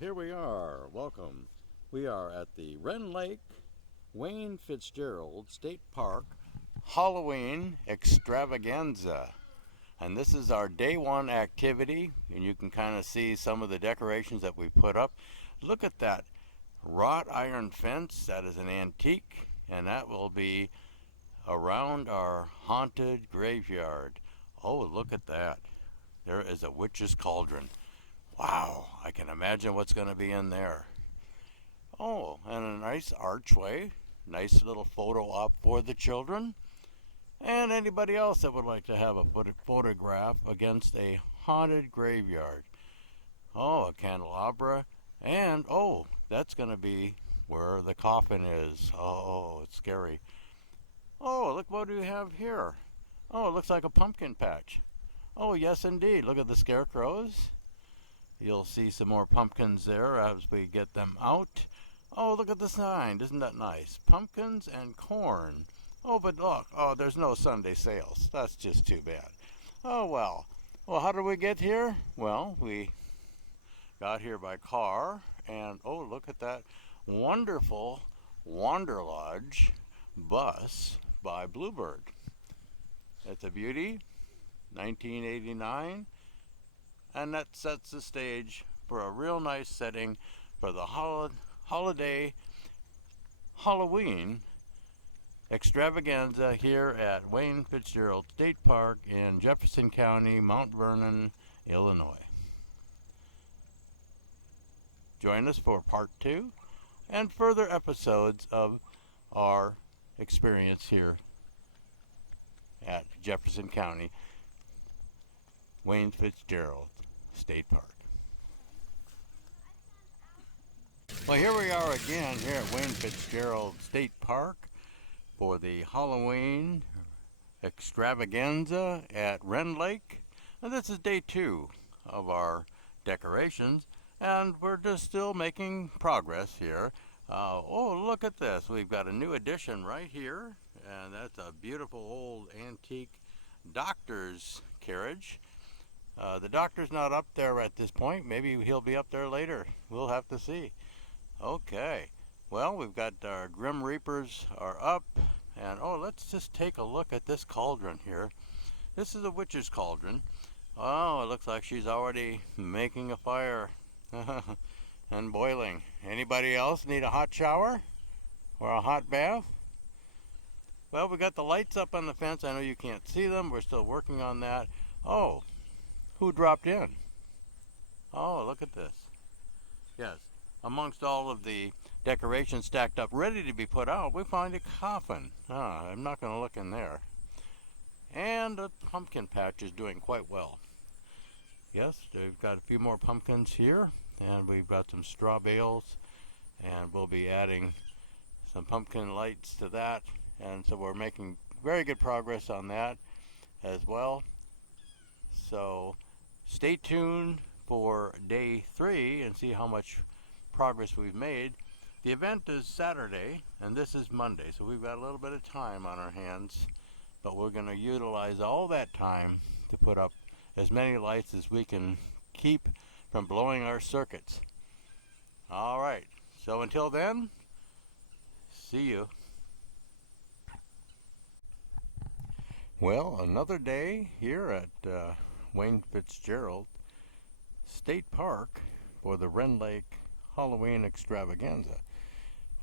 Here we are. Welcome. We are at the Rend Lake Wayne Fitzgerald State Park Halloween Extravaganza. And this is our day one activity, and you can kind of see some of the decorations that we put up. Look at that wrought iron fence. That is an antique, and that will be around our haunted graveyard. Oh, look at that. There is a witch's cauldron. Wow, I can imagine what's going to be in there. Oh, and a nice archway. Nice little photo op for the children. And anybody else that would like to have a photograph against a haunted graveyard. Oh, a candelabra. And, oh, that's going to be where the coffin is. Oh, it's scary. Oh, look what we have here. Oh, it looks like a pumpkin patch. Oh, yes, indeed. Look at the scarecrows. You'll see some more pumpkins there as we get them out. Oh, look at the sign. Isn't that nice? Pumpkins and corn. Oh, but look. Oh, there's no Sunday sales. That's just too bad. Oh, well. Well, how did we get here? Well, we got here by car. And, oh, look at that wonderful Wanderlodge bus by Bluebird. It's a beauty. 1989. And that sets the stage for a real nice setting for the holiday Halloween extravaganza here at Wayne Fitzgerald State Park in Jefferson County, Mount Vernon, Illinois. Join us for part 2 and further episodes of our experience here at Jefferson County, Wayne Fitzgerald State Park. Well, here we are again here at Wayne Fitzgerald State Park for the Halloween extravaganza at Rend Lake. And this is day 2 of our decorations, and we're just still making progress here. Oh, look at this. We've got a new addition right here, and that's a beautiful old antique doctor's carriage. The doctor's not up there at this point. Maybe he'll be up there later. We'll have to see. Okay. Well, we've got our Grim Reapers are up. And, oh, let's just take a look at this cauldron here. This is a witch's cauldron. Oh, it looks like she's already making a fire and boiling. Anybody else need a hot shower or a hot bath? Well, we got the lights up on the fence. I know you can't see them. We're still working on that. Oh. Who dropped in? Oh, look at this. Yes, amongst all of the decorations stacked up ready to be put out, we find a coffin. I'm not going to look in there. And a pumpkin patch is doing quite well. Yes, we've got a few more pumpkins here, and we've got some straw bales, and we'll be adding some pumpkin lights to that. And so we're making very good progress on that as well. So stay tuned for day 3 and see how much progress we've made. The event is Saturday and this is Monday, so we've got a little bit of time on our hands, but we're going to utilize all that time to put up as many lights as we can keep from blowing our circuits. All right, so until then, see you. Well, another day here at Wayne Fitzgerald State Park for the Rend Lake Halloween extravaganza.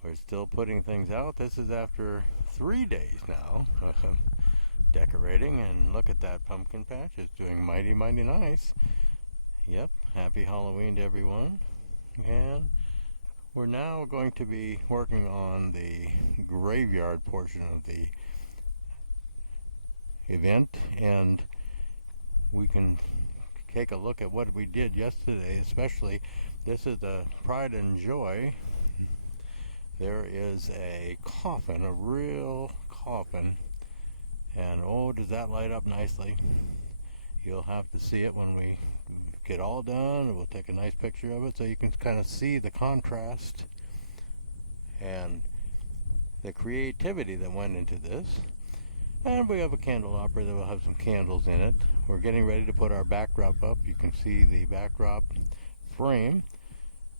We're still putting things out. This is after 3 days now of decorating, and look at that pumpkin patch. It's doing mighty nice. Yep, happy Halloween to everyone. And we're now going to be working on the graveyard portion of the event, and we can take a look at what we did yesterday. Especially, this is the pride and joy. There is a coffin, a real coffin, and oh, does that light up nicely. You'll have to see it when we get all done, and we'll take a nice picture of it so you can kind of see the contrast and the creativity that went into this. And we have a candelabra that will have some candles in it. We're getting ready to put our backdrop up. You can see the backdrop frame.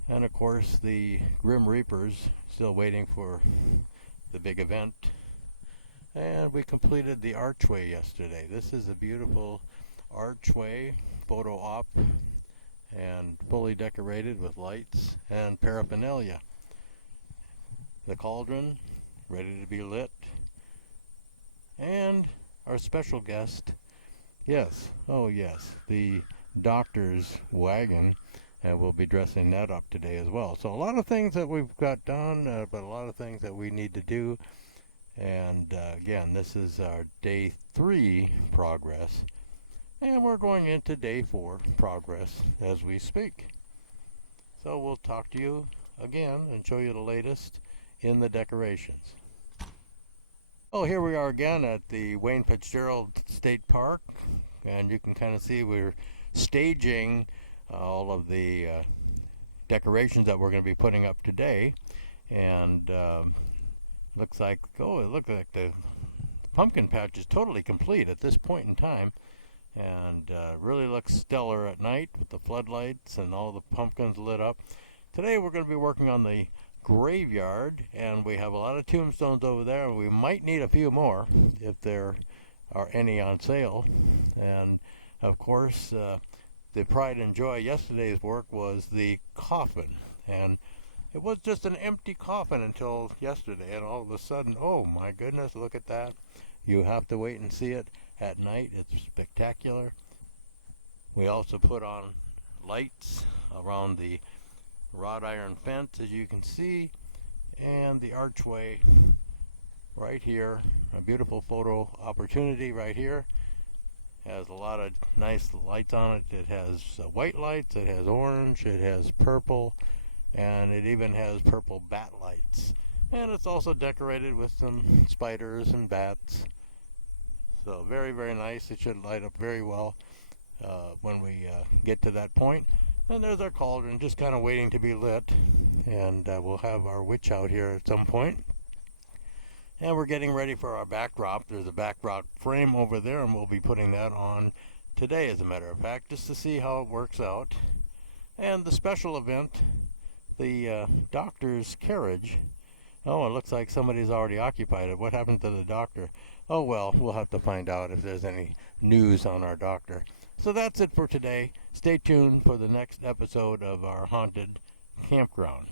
And of course the Grim Reapers still waiting for the big event. And we completed the archway yesterday. This is a beautiful archway photo op and fully decorated with lights and paraphernalia. The cauldron ready to be lit. And our special guest, yes, oh yes, the doctor's wagon. And we'll be dressing that up today as well. So a lot of things that we've got done, but a lot of things that we need to do. And again, this is our day 3 progress. And we're going into day 4 progress as we speak. So we'll talk to you again and show you the latest in the decorations. Oh, here we are again at the Wayne Fitzgerald State Park. And you can kind of see we're staging all of the decorations that we're going to be putting up today. And looks like, oh, it looks like the pumpkin patch is totally complete at this point in time. And really looks stellar at night with the floodlights and all the pumpkins lit up. Today we're going to be working on the graveyard, and we have a lot of tombstones over there, and we might need a few more if there are any on sale. And of course, the pride and joy yesterday's work was the coffin, and it was just an empty coffin until yesterday, and all of a sudden, oh my goodness, look at that. You have to wait and see it at night. It's spectacular. We also put on lights around the wrought iron fence, as you can see, and the archway right here. A beautiful photo opportunity right here. Has a lot of nice lights on it. It has white lights, it has orange, it has purple, and it even has purple bat lights. And it's also decorated with some spiders and bats. So very, very nice. It should light up very well when we get to that point. And there's our cauldron just kind of waiting to be lit. And we'll have our witch out here at some point. And we're getting ready for our backdrop. There's a backdrop frame over there, and we'll be putting that on today, as a matter of fact, just to see how it works out. And the special event, the doctor's carriage. Oh, it looks like somebody's already occupied it. What happened to the doctor? Oh, well, we'll have to find out if there's any news on our doctor. So that's it for today. Stay tuned for the next episode of our haunted campground.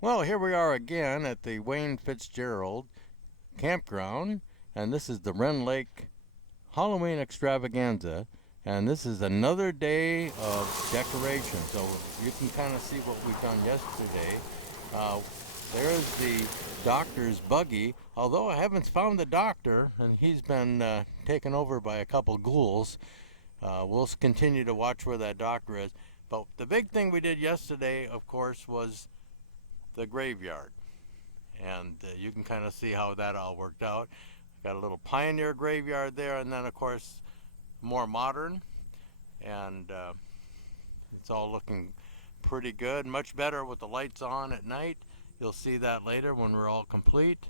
Well, here we are again at the Wayne Fitzgerald Campground, and this is the Rend Lake Halloween Extravaganza, and this is another day of decoration. So you can kind of see what we've done yesterday. There's the doctor's buggy, although I haven't found the doctor, and he's been taken over by a couple ghouls. We'll continue to watch where that doctor is. But the big thing we did yesterday, of course, was the graveyard, and you can kind of see how that all worked out. Got a little pioneer graveyard there, and then of course more modern, and it's all looking pretty good, much better with the lights on at night. You'll see that later when we're all complete.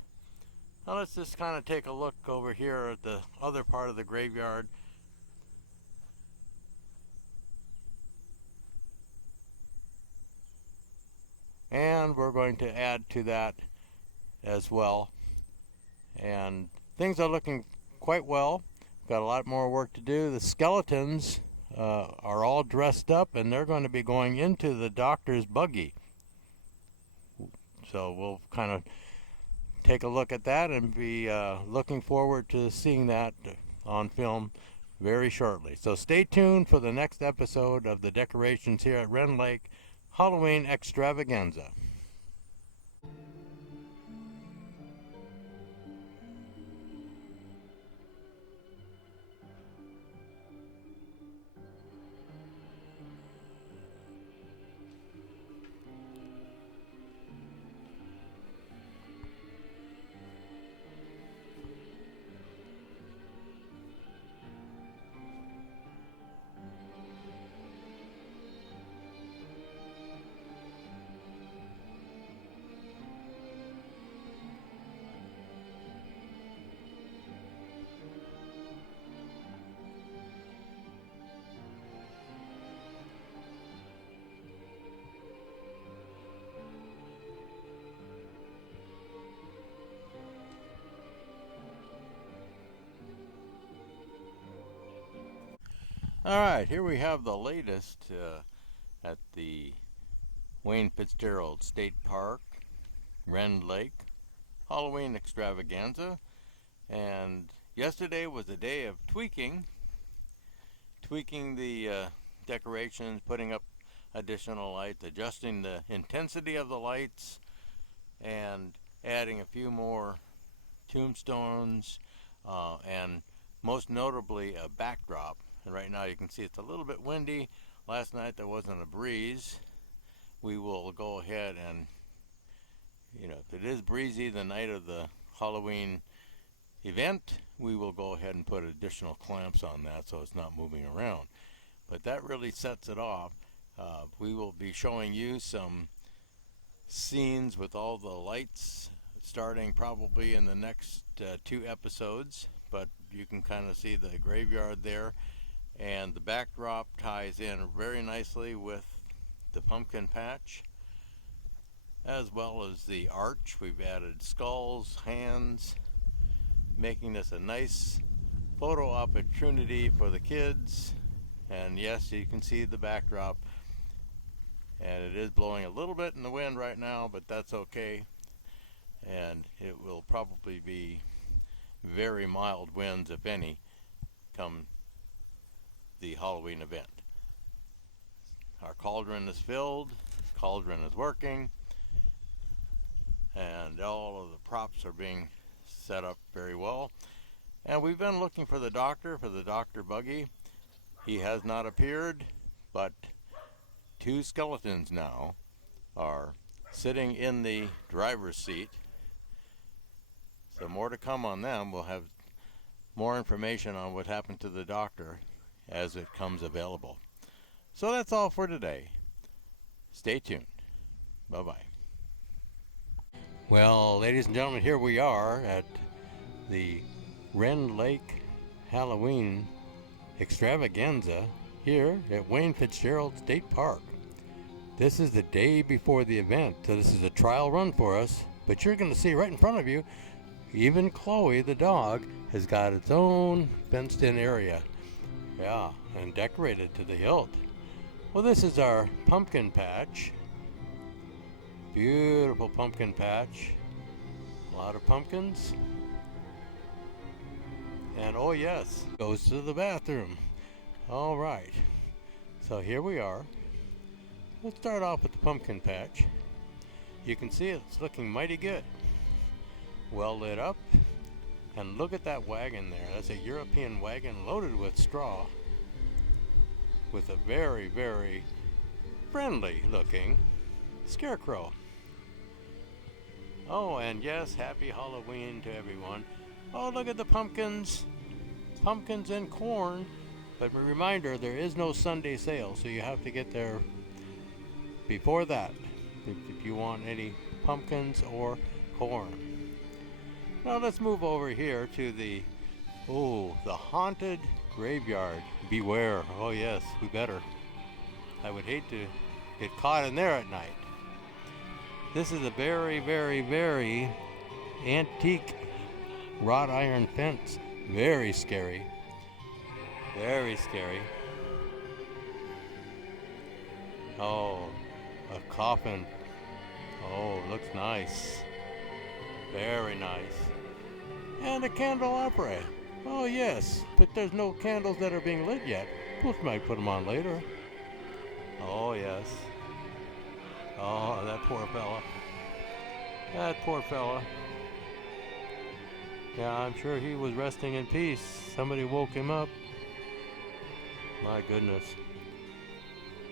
Now let's just kind of take a look over here at the other part of the graveyard. And we're going to add to that as well. And things are looking quite well. Got a lot more work to do. The skeletons are all dressed up, and they're going to be going into the doctor's buggy. So we'll kind of take a look at that and be looking forward to seeing that on film very shortly. So stay tuned for the next episode of the decorations here at Rend Lake Halloween Extravaganza. All right, here we have the latest at the Wayne Fitzgerald State Park, Rend Lake, Halloween extravaganza. And yesterday was a day of tweaking the decorations, putting up additional lights, adjusting the intensity of the lights, and adding a few more tombstones, and most notably a backdrop. And right now you can see it's a little bit windy. Last night there wasn't a breeze. We will go ahead and, if it is breezy the night of the Halloween event, we will go ahead and put additional clamps on that so it's not moving around. But that really sets it off. We will be showing you some scenes with all the lights starting probably in the next 2 episodes, but you can kind of see the graveyard there, and the backdrop ties in very nicely with the pumpkin patch as well as the arch. We've added skulls, hands, making this a nice photo opportunity for the kids. And yes, you can see the backdrop, and it is blowing a little bit in the wind right now, but that's okay. And it will probably be very mild winds, if any, come the Halloween event. Our cauldron is filled, cauldron is working, and all of the props are being set up very well. And we've been looking for the doctor buggy. He has not appeared, but 2 skeletons now are sitting in the driver's seat. So more to come on them. We'll have more information on what happened to the doctor as it comes available. So that's all for today. Stay tuned. Bye-bye. Well, ladies and gentlemen, here we are at the Rend Lake Halloween extravaganza here at Wayne Fitzgerald State Park. This is the day before the event, so this is a trial run for us, but you're going to see right in front of you, even Chloe the dog has got its own fenced in area. Yeah, and decorated to the hilt. Well, this is our pumpkin patch. Beautiful pumpkin patch. A lot of pumpkins. And oh yes, goes to the bathroom. All right, so here we are. Let's start off with the pumpkin patch. You can see it's looking mighty good. Well lit up. And look at that wagon there. That's a European wagon loaded with straw, with a very, very friendly looking scarecrow. Oh, and yes, happy Halloween to everyone. Oh, look at the pumpkins. Pumpkins and corn. But a reminder, there is no Sunday sale, so you have to get there before that if you want any pumpkins or corn. Now let's move over here to the haunted graveyard. Beware. Oh yes, we better. I would hate to get caught in there at night. This is a very, very, very antique wrought iron fence. Very scary. Very scary. Oh, a coffin. Oh, looks nice. Very nice. And a candelabra. Oh yes, but there's no candles that are being lit yet. We might put them on later. Oh yes. Oh, that poor fella. That poor fella. Yeah, I'm sure he was resting in peace. Somebody woke him up. My goodness.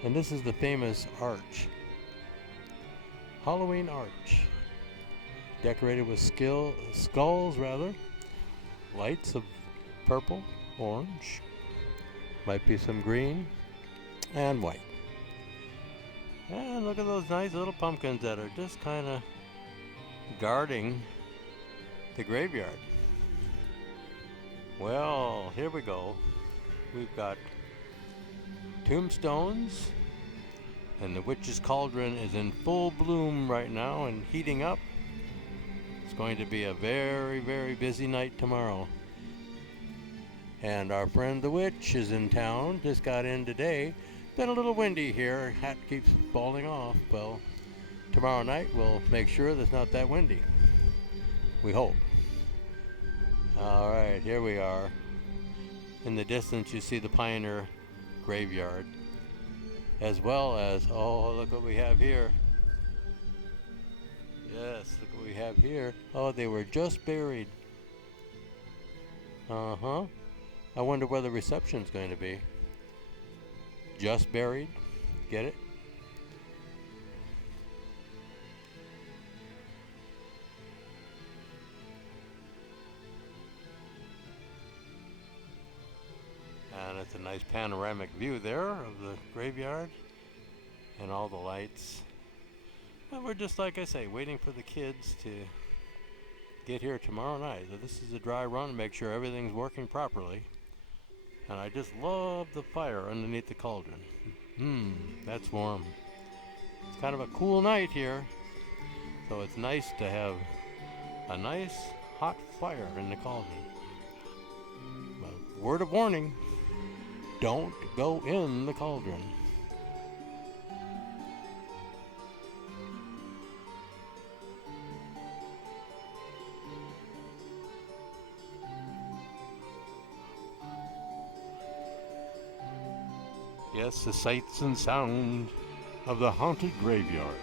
And this is the famous arch. Halloween arch. Decorated with skulls, lights of purple, orange, might be some green, and white. And look at those nice little pumpkins that are just kind of guarding the graveyard. Well, here we go. We've got tombstones, and the witch's cauldron is in full bloom right now and heating up. It's going to be a very, very busy night tomorrow. And our friend the witch is in town, just got in today. Been a little windy here, hat keeps falling off. Well, tomorrow night we'll make sure that it's not that windy. We hope. Alright, here we are. In the distance you see the Pioneer graveyard. As well as, oh, look what we have here. Yes, look what we have here. Oh, they were just buried. Uh-huh. I wonder where the reception's going to be. Just buried? Get it? And it's a nice panoramic view there of the graveyard and all the lights. And we're just, like I say, waiting for the kids to get here tomorrow night. So this is a dry run, make sure everything's working properly. And I just love the fire underneath the cauldron. That's warm. It's kind of a cool night here, so it's nice to have a nice hot fire in the cauldron. But word of warning, don't go in the cauldron. Yes, the sights and sound of the haunted graveyard.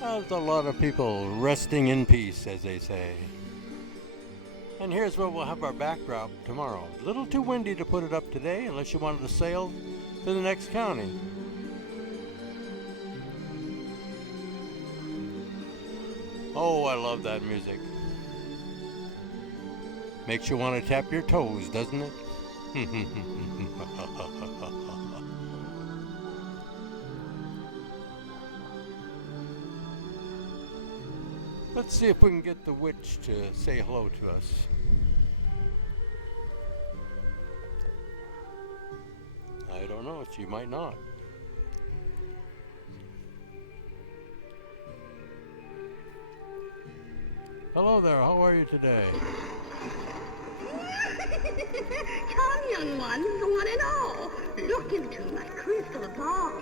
There's a lot of people resting in peace, as they say. And here's where we'll have our backdrop tomorrow. A little too windy to put it up today, unless you wanted to sail to the next county. Oh, I love that music. Makes you want to tap your toes, doesn't it? Let's see if we can get the witch to say hello to us. I don't know, she might not. Hello there, how are you today? Come, young one, the one and all. Look into my crystal ball.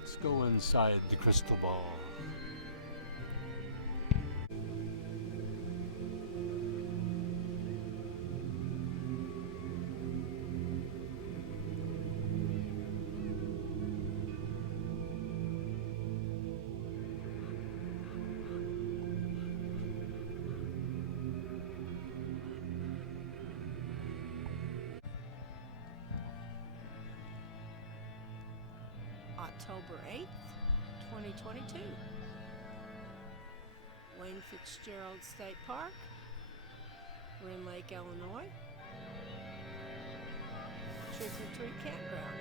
Let's go inside the crystal ball. October 8th, 2022. Wayne Fitzgerald State Park, Rend Lake, Illinois. Trick or Treat Campground.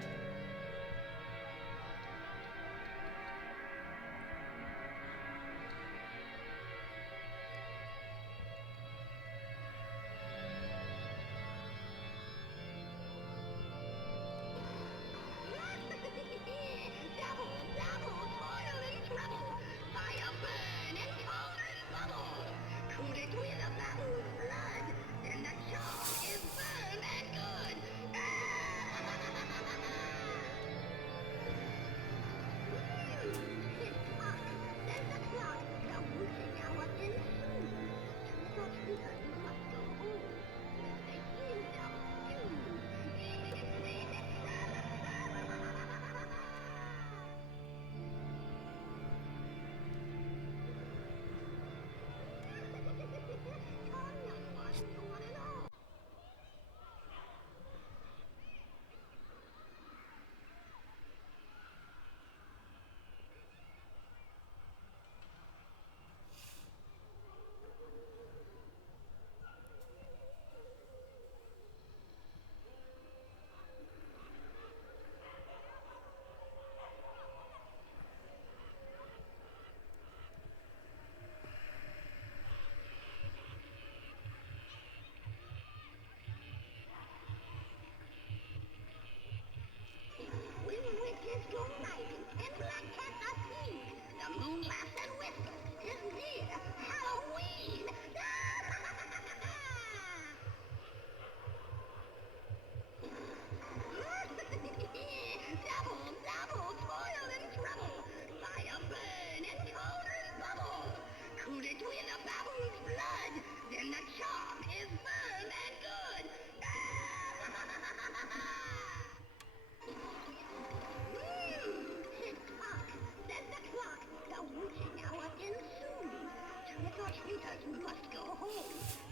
Hunters must go home,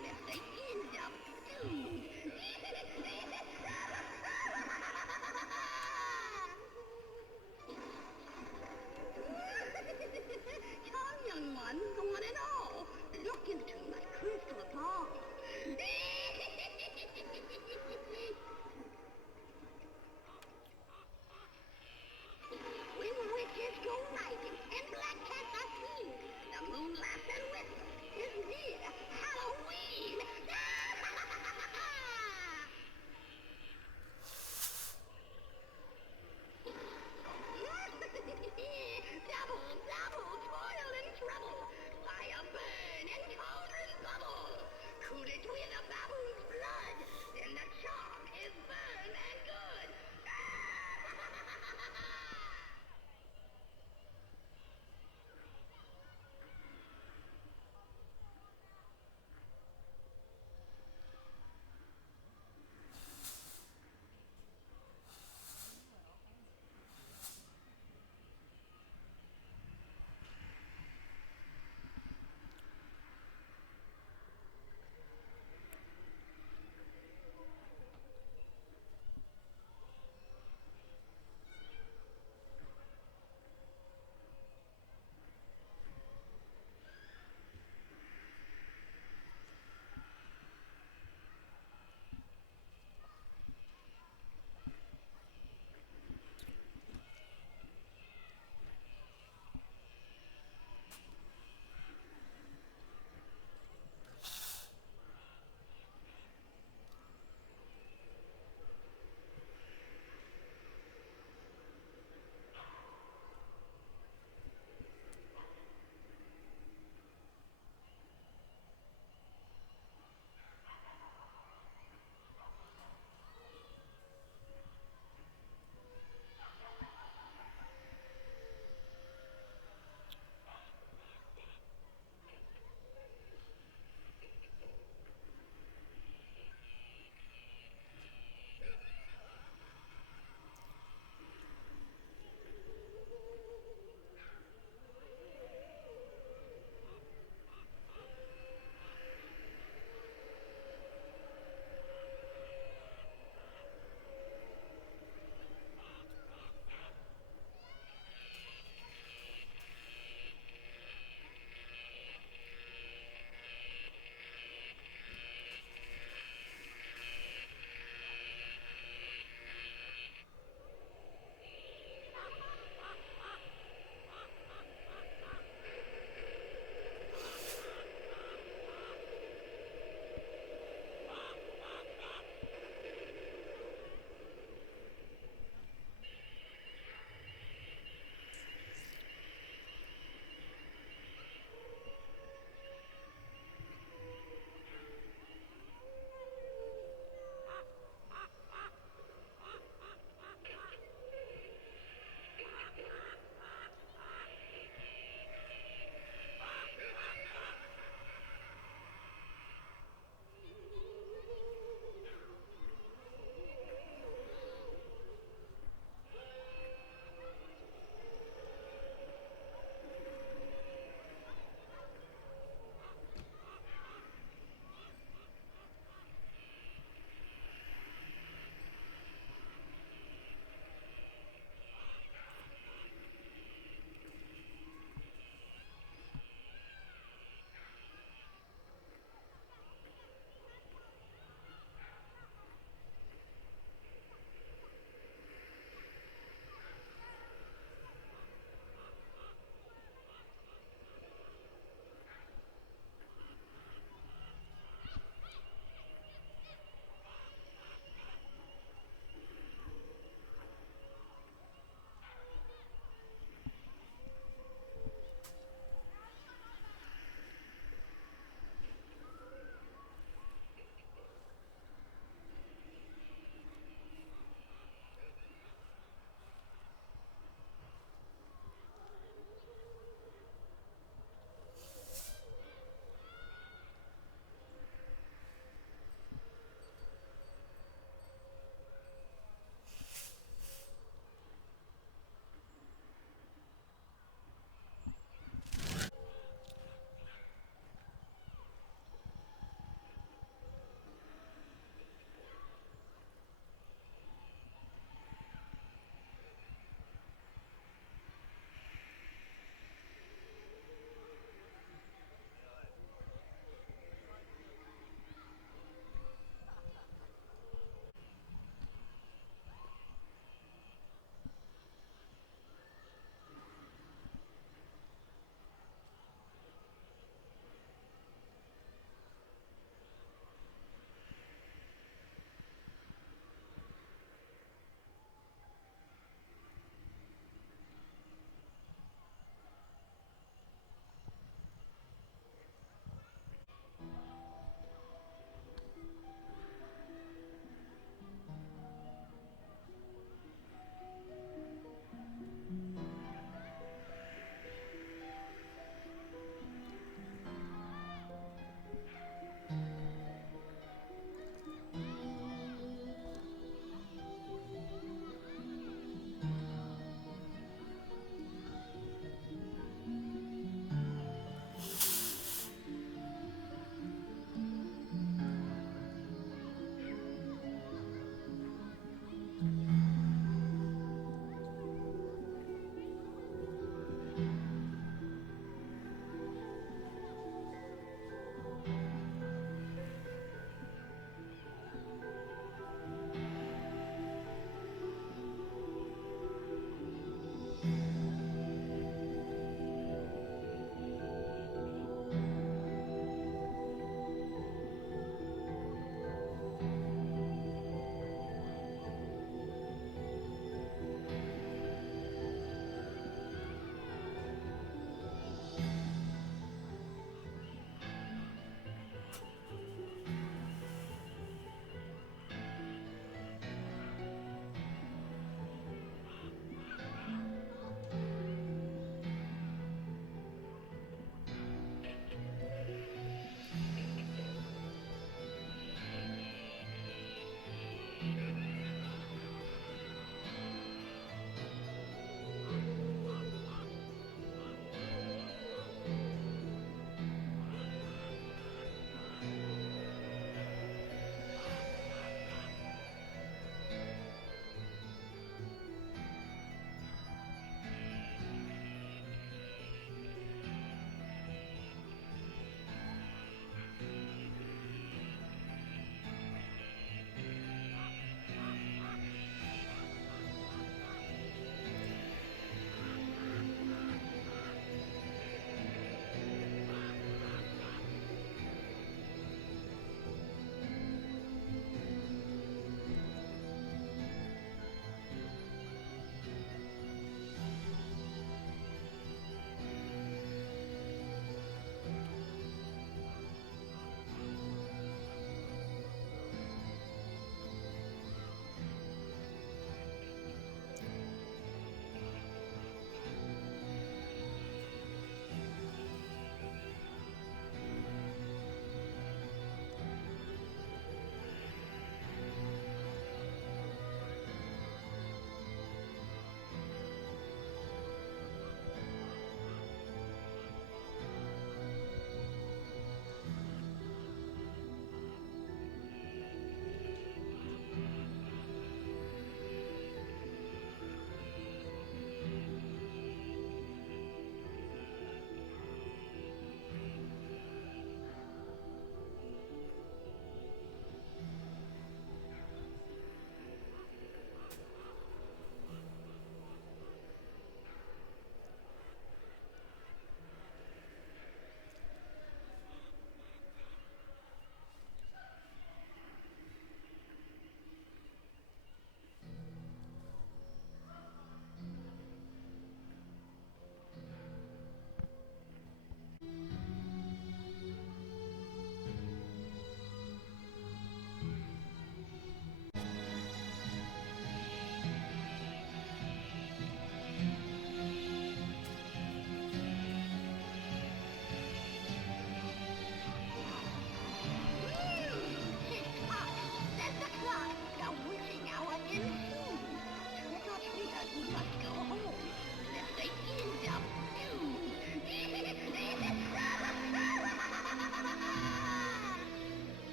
lest they end up doomed. Come, young ones, one and all, look into my crystal ball. When witches go riding and black cats are seen, the moon laughs and whistles. Isn't it Halloween?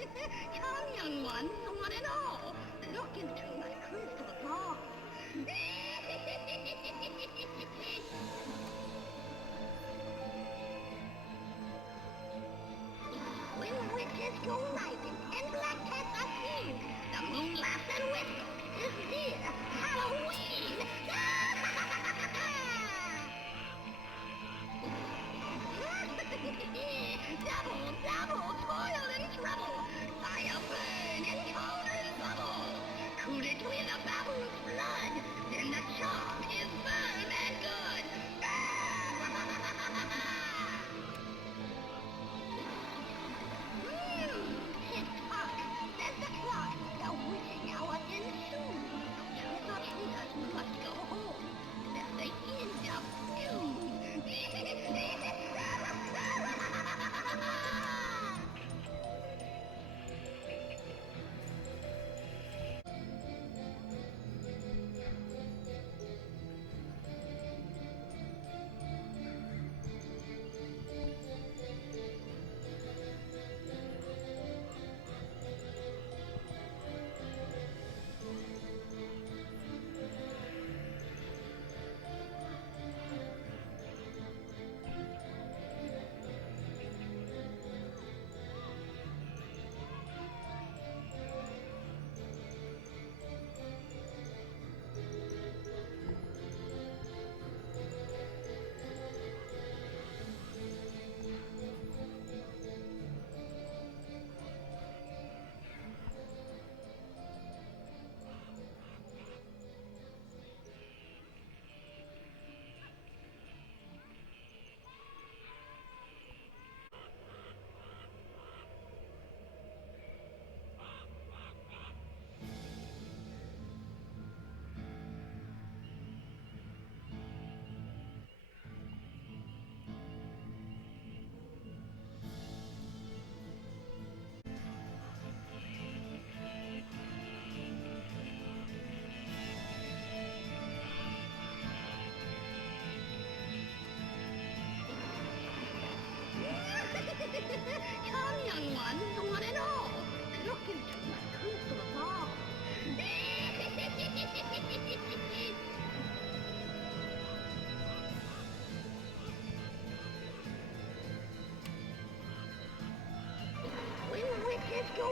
Come, young ones, one and all, look into my crystal ball. When witches go riding and black cats are seen, the moon laughs and whistles, is near Halloween. Double, double, toil and trouble, fire burn and cauldron bubble. Cool it with a baboon's blood, then the charm is firm and good. Tick-tock, says the clock, the witching hour ends soon. Trick-or-treaters must go home, lest they end up doomed. Come, young ones, one and all, look into my crystal ball. When witches go